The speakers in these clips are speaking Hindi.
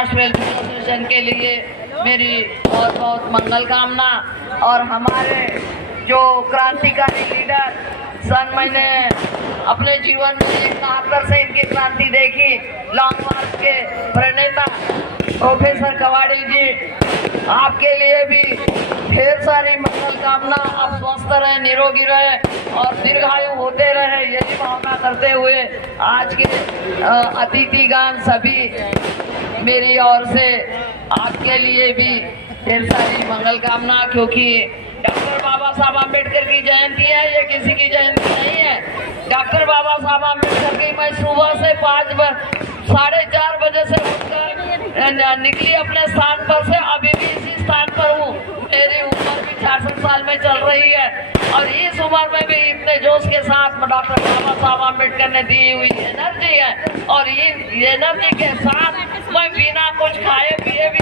महाराष्ट्र वेलफेयर एसोसिएशन के लिए मेरी बहुत बहुत मंगल कामना। और हमारे जो क्रांतिकारी लीडर सन मैंने अपने जीवन में 71 से इनकी क्रांति देखी, लॉन्ग मार्च के प्रणेता प्रोफेसर कवाड़ी जी, आपके लिए भी ढेर सारी मंगल कामना। आप स्वस्थ रहे, निरोगी रहे और दीर्घायु होते रहे, यही भावना करते हुए आज के अतिथिगण सभी मेरी ओर से आपके लिए भी ढेर सारी मंगल कामना। क्योंकि डॉक्टर बाबा साहब आम्बेडकर की जयंती है, ये किसी की जयंती नहीं है। डॉक्टर बाबा साहब आम्बेडकर की मैं सुबह से 4:30 बजे से उठकर निकली अपने स्थान पर से, अभी भी इसी स्थान पर हूँ। मेरी उम्र भी 66 साल में चल रही है और इस उम्र में भी इतने जोश के साथ डॉक्टर बाबा साहब आम्बेडकर ने दी हुई एनर्जी है और ये एनर्जी के साथ मैं बिना कुछ खाए पिए भी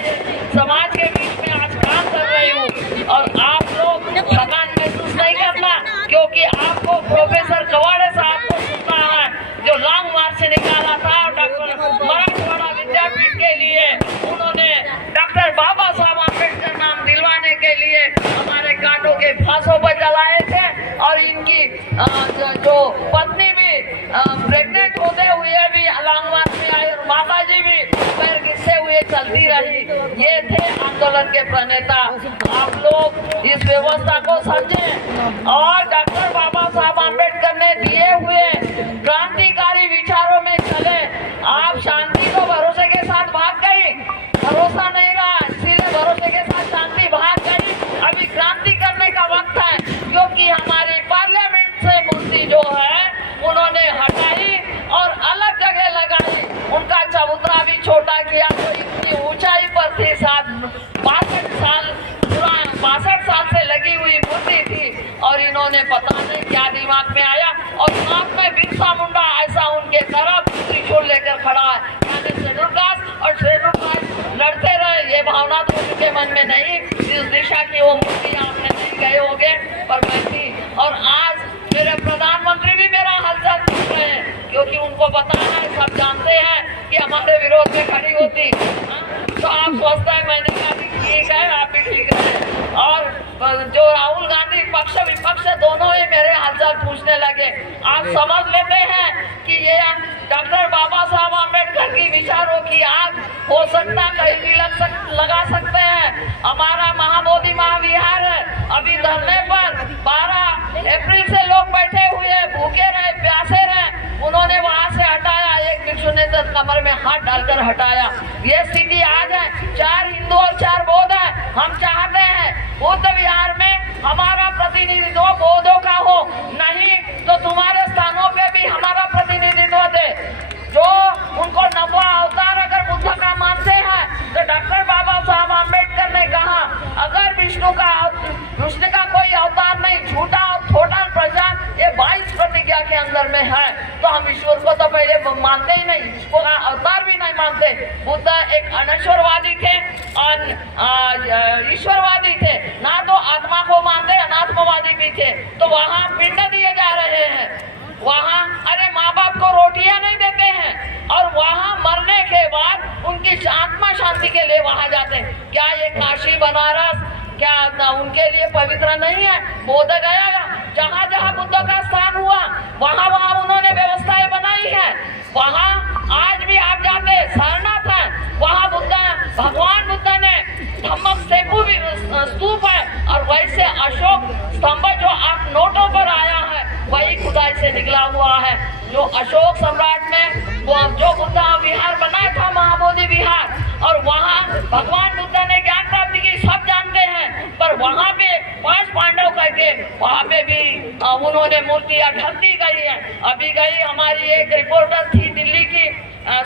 समाज के बीच में आज काम कर रही हूँ। और आप लोग थकान महसूस नहीं करना, क्योंकि आपको प्रोफेसर कवाड़े साहब को सुनना है, जो लॉन्ग मार्च से निकाला था डॉक्टर मराठवाड़ा विद्यापीठ के लिए। उन्होंने डॉक्टर बाबा साहब आम्बेडकर नाम दिलवाने के लिए हमारे कांटों के फांसों पर जलाए थे और इनकी जो पत्नी भी प्रेग्नेंट होते हुए भी लॉन्ग मार्च में आई और माता जी भी पैर घिसे हुए चलती रही। ये थे आंदोलन के प्रणेता। आप लोग इस व्यवस्था को समझें और डॉक्टर बाबा साहब आम्बेडकर ने दिए हुए क्रांतिकारी विचारों में चले। आप शांति को भरोसे के साथ भाग गई, भरोसा नहीं रहा, इसीलिए भरोसे के साथ शांति भाग गई। अभी क्रांति करने का वक्त है, क्योंकि हमारी पार्लियामेंट से मूर्ति जो है उन्होंने हटाई और अलग जगह लगाई। उनका चबूतरा भी छोटा किया, तो इतनी ऊंचाई पर थी, 62 साल से लगी हुई मूर्ति थी और इन्होंने पता नहीं क्या दिमाग में आया और साथ में बिरसा मुंडा ऐसा उनके तरफ त्रिशूल लेकर खड़ा है, यानी शेड्यूल कास्ट और शेड्यूल कास्ट लड़ते रहे। ये भावना तो उनके मन में नहीं, इस दिशा की वो मूर्ति आपने नहीं गए होंगे, पर मैं थी। और आज मेरे प्रधानमंत्री भी मेरा हालचाल पूछ रहे हैं, क्योंकि उनको पता है, सब जानते हैं कि हमारे विरोध में खड़ी होती। तो आप सोचते हैं, मैंने कहा ठीक है, आप भी ठीक है। और जो राहुल गांधी पक्ष विपक्ष दोनों ही मेरे हालचाल पूछने लगे। आप समझ लेते हैं कि ये डॉक्टर बाबा साहब आम्बेडकर की विचारों की आग हो सकता कहीं भी लगा सकते हैं। हमारा महाबोधि महाविहार है, अभी धरने पर 12 अप्रैल से लोग बैठे हुए, भूखे रहे, प्यासे रहे, उन्होंने वहां से हटाया। एक भिक्षु ने तो कमर में हाथ डालकर हटाया। ये स्थिति आज है, 4 हिंदू और 4 बौद्ध है। हम चाहते हैं बुद्ध विहार में हमारा प्रतिनिधित्व बौद्धों का हो, नहीं तो तुम्हारे स्थानों पे भी हमारा प्रतिनिधित्व दे। जो उनको 90 अवतार अगर बुद्ध का मानते हैं, तो डॉक्टर बाबा साहब आम्बेडकर ने कहा अगर विष्णु का कोई अवतार नहीं, झूठा और थोटा प्रचार, ये 22 प्रतिज्ञा के अंदर में है, तो हम ईश्वर को तो पहले मानते ही नहीं, इसको अवतार भी नहीं मानते। बुद्ध एक अनश्वरवादी थे और ईश्वरवादी थे, ना तो आत्मा को मानते, अनात्मवादी भी थे। तो वहाँ पिंड दिए जा रहे हैं, वहाँ अरे माँ बाप को रोटियां नहीं देते हैं और वहाँ मरने के बाद उनकी आत्मा शांति के लिए वहाँ जाते हैं। क्या ये काशी बनारस क्या उनके लिए पवित्र नहीं है? बोध गया, जहाँ जहाँ बुद्ध का स्थान हुआ वहाँ वहाँ उन्होंने व्यवस्थाएं बनाई है। वहाँ आज भी आप जाते सारनाथ है, वहाँ भगवान बुद्ध ने धम्मक स्तूप है और वैसे अशोक स्तंभ जो आप नोटों पर आया है वही खुदाई से निकला हुआ है। जो अशोक सम्राट में वो जो बुद्ध विहार बनाया था, महाबोधि विहार, और वहाँ भगवान बुद्ध ने ज्ञान प्राप्ति की, सब जानते हैं। पर वहाँ पे 5 पांडव करके वहाँ पे भी उन्होंने मूर्तियाँ ढकती गई है। अभी गई हमारी एक रिपोर्टर थी दिल्ली की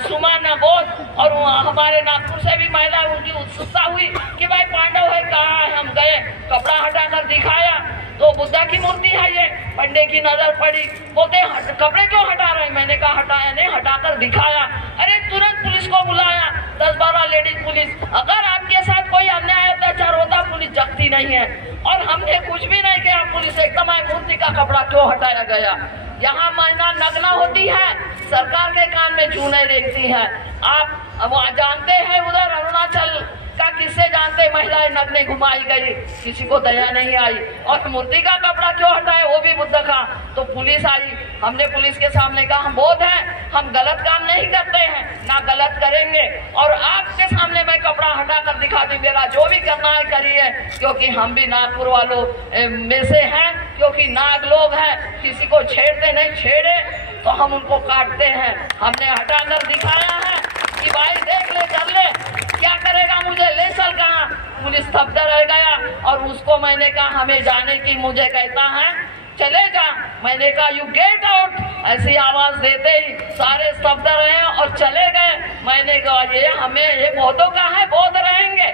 सुमन बोध, और हमारे नागपुर से भी महिला, उनकी उत्सुकता हुई कि भाई पांडव है कहाँ है। हम गए, कपड़ा हटाकर दिखाया तो बुद्धा की मूर्ति है। ये पंडे की नजर पड़ी, बोलते कपड़े क्यों हटा रहे? मैंने कहा हटाया नहीं, हटाकर दिखाया। अरे तुरंत पुलिस को बुलाया, 10-12 लेडीज पुलिस। अगर आपके साथ कोई अन्याय अत्याचार होता पुलिस जगती नहीं है, और हमने कुछ भी नहीं किया। पुलिस एकदम मूर्ति का कपड़ा क्यों हटाया गया? यहाँ महिला नग्न होती है, सरकार के कान में चूने देखती है। आप वो जानते हैं उधर अरुणाचल का किससे जानते, महिलाएं नग्न घुमाई गई, किसी को दया नहीं आई। और मूर्ति का कपड़ा क्यों हटाए, वो भी बुद्ध का। तो पुलिस आई, हमने पुलिस के सामने कहा हम बौद्ध हैं, हम गलत काम नहीं करते हैं, ना गलत करेंगे, और आपके सामने मैं कपड़ा हटा कर दिखा दी, मेरा जो भी करना है करिए, क्योंकि हम भी नागपुर वालों में से हैं, क्योंकि नाग लोग हैं, किसी को छेड़ते नहीं, छेड़े तो हम उनको काटते हैं। हमने हटा कर दिखाया है कि भाई देख ले, कर ले, क्या करेगा, मुझे ले चल कहाँ। पुलिस स्तब्ध रह गया और उसको मैंने कहा हमें जाने की, मुझे कहता है चले जा। मैंने कहा यू गेट आउट, ऐसी आवाज देते ही सारे स्तब्ध रहे और चले गए। मैंने कहा ये हमें, ये बौद्धों का है, बौद्ध रहेंगे,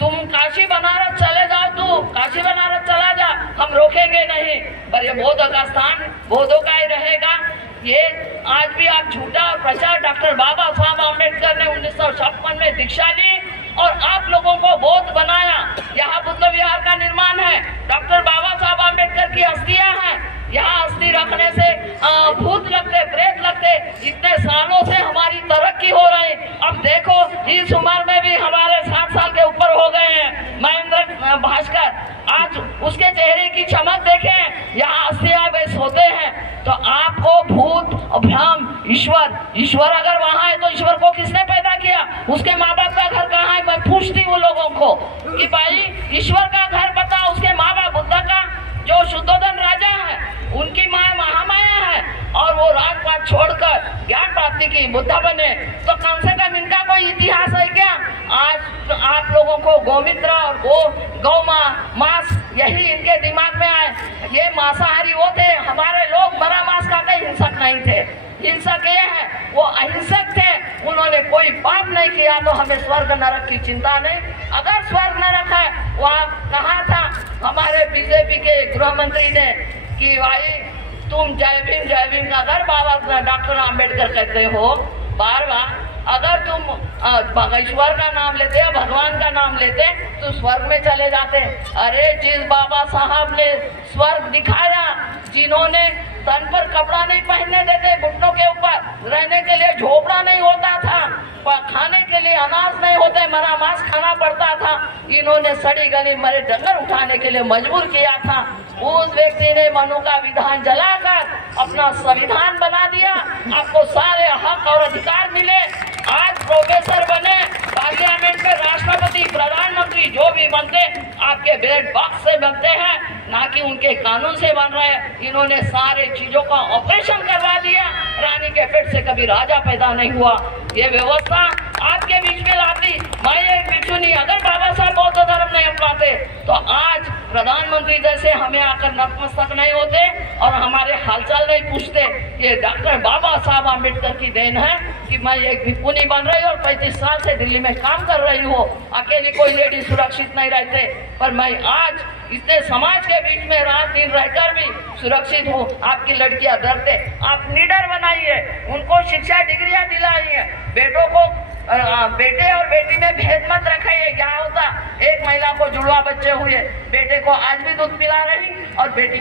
तुम काशी बनारस चले जाओ, तू काशी बनारस चला जा, हम रोकेंगे नहीं, पर ये बौद्ध का स्थान बौद्धों का ही रहेगा। ये आज भी आप झूठा और प्रचार, डॉक्टर बाबा साहब आम्बेडकर ने 1956 में दीक्षा ली और आप लोगों को बौद्ध बनाया। यहाँ बुद्ध विहार का निर्माण है, डॉक्टर बाबा साहब आम्बेडकर की अस्थियां हैं, यहाँ अस्थि रखने से भूत लगते, प्रेत लगते, इतने सालों से हमारी तरक्की हो रही। अब देखो इस उम्र में भी हमारे 60 साल के ऊपर हो गए हैं महेंद्र भास्कर, आज उसके चेहरे की चमक देखें, यहाँ अस्थियां बेस होते हैं। तो आपको भूत, भ्रम, ईश्वर अगर वहाँ है तो ईश्वर को किसने पैदा किया, उसके माँ बाप का घर कहाँ है। मैं पूछती हूँ लोगों को कि भाई ईश्वर का घर पता, उसके माँ बाप, बुद्ध का जो शुद्धोधन राजा है उनकी माँ महामाया है, और वो राजपाट छोड़कर ज्ञान प्राप्ति की बुद्ध बने, तो कम से कम इनका कोई इतिहास है क्या। आज आप लोगों को गोमित्र और गौ मांस यही इनके दिमाग में आए। ये मांसाहारी वो थे, हमारे लोग मरा मांस खाते, हिंसक नहीं थे। हिंसक ये है, वो अहिंसक थे, उन्होंने कोई पाप नहीं किया, तो हमें स्वर्ग नरक की चिंता नहीं। अगर स्वर्ग नरक है, वहाँ कहा था हमारे बीजेपी के गृह मंत्री ने कि भाई तुम जय भीम का अगर बाबा डॉक्टर आम्बेडकर कहते हो बार बार, अगर तुम ईश्वर का नाम लेते या भगवान का नाम लेते तो स्वर्ग में चले जाते। अरे जिस बाबा साहब ने स्वर्ग दिखाया, जिन्होंने तन पर कपड़ा नहीं पहनने देते, घुटनों के ऊपर रहने के लिए झोपड़ा नहीं होता था, खाने के लिए अनाज नहीं होते, मरा मांस खाना पड़ता था, इन्होंने सड़ी गली मरे डंगर उठाने के लिए मजबूर किया था। उस व्यक्ति ने मनु का विधान जलाकर अपना संविधान बना दिया, आपको सारे हक और अधिकार मिले। आज प्रोफेसर बने, पार्लियामेंट में राष्ट्रपति, प्रधानमंत्री जो भी बनते आपके बैलेट बॉक्स से बनते हैं, ना कि उनके कानून से बन रहे हैं। इन्होंने सारे चीजों का ऑपरेशन करवा दिया, रानी के पेट से कभी राजा पैदा नहीं हुआ। ये व्यवस्था आपके बीच में ला दी। मैं एक भिक्षु नहीं, अगर बाबा साहब बौद्ध धर्म नहीं अपनाते तो आज प्रधानमंत्री जैसे हमें आकर नतमस्तक नहीं होते और हमारे हालचाल नहीं पूछते। ये डॉक्टर बाबा साहब आम्बेडकर की देन है कि मैं एक भिक्षु नहीं बन रही और 35 साल से दिल्ली में काम कर रही हूँ। अकेली कोई लेडी सुरक्षित नहीं रहते, पर मैं आज इतने समाज के बीच में रात दिन रहकर भी सुरक्षित हूँ। आपकी लड़कियां डरते, आप लीडर बनाइए, उनको शिक्षा डिग्रियां दिलाइए, बेटों को बेटे और बेटी में भेद मत रखिए। क्या होता, एक महिला को जुड़वा बच्चे हुए, बेटे को आज भी दूध पिला रही और बेटी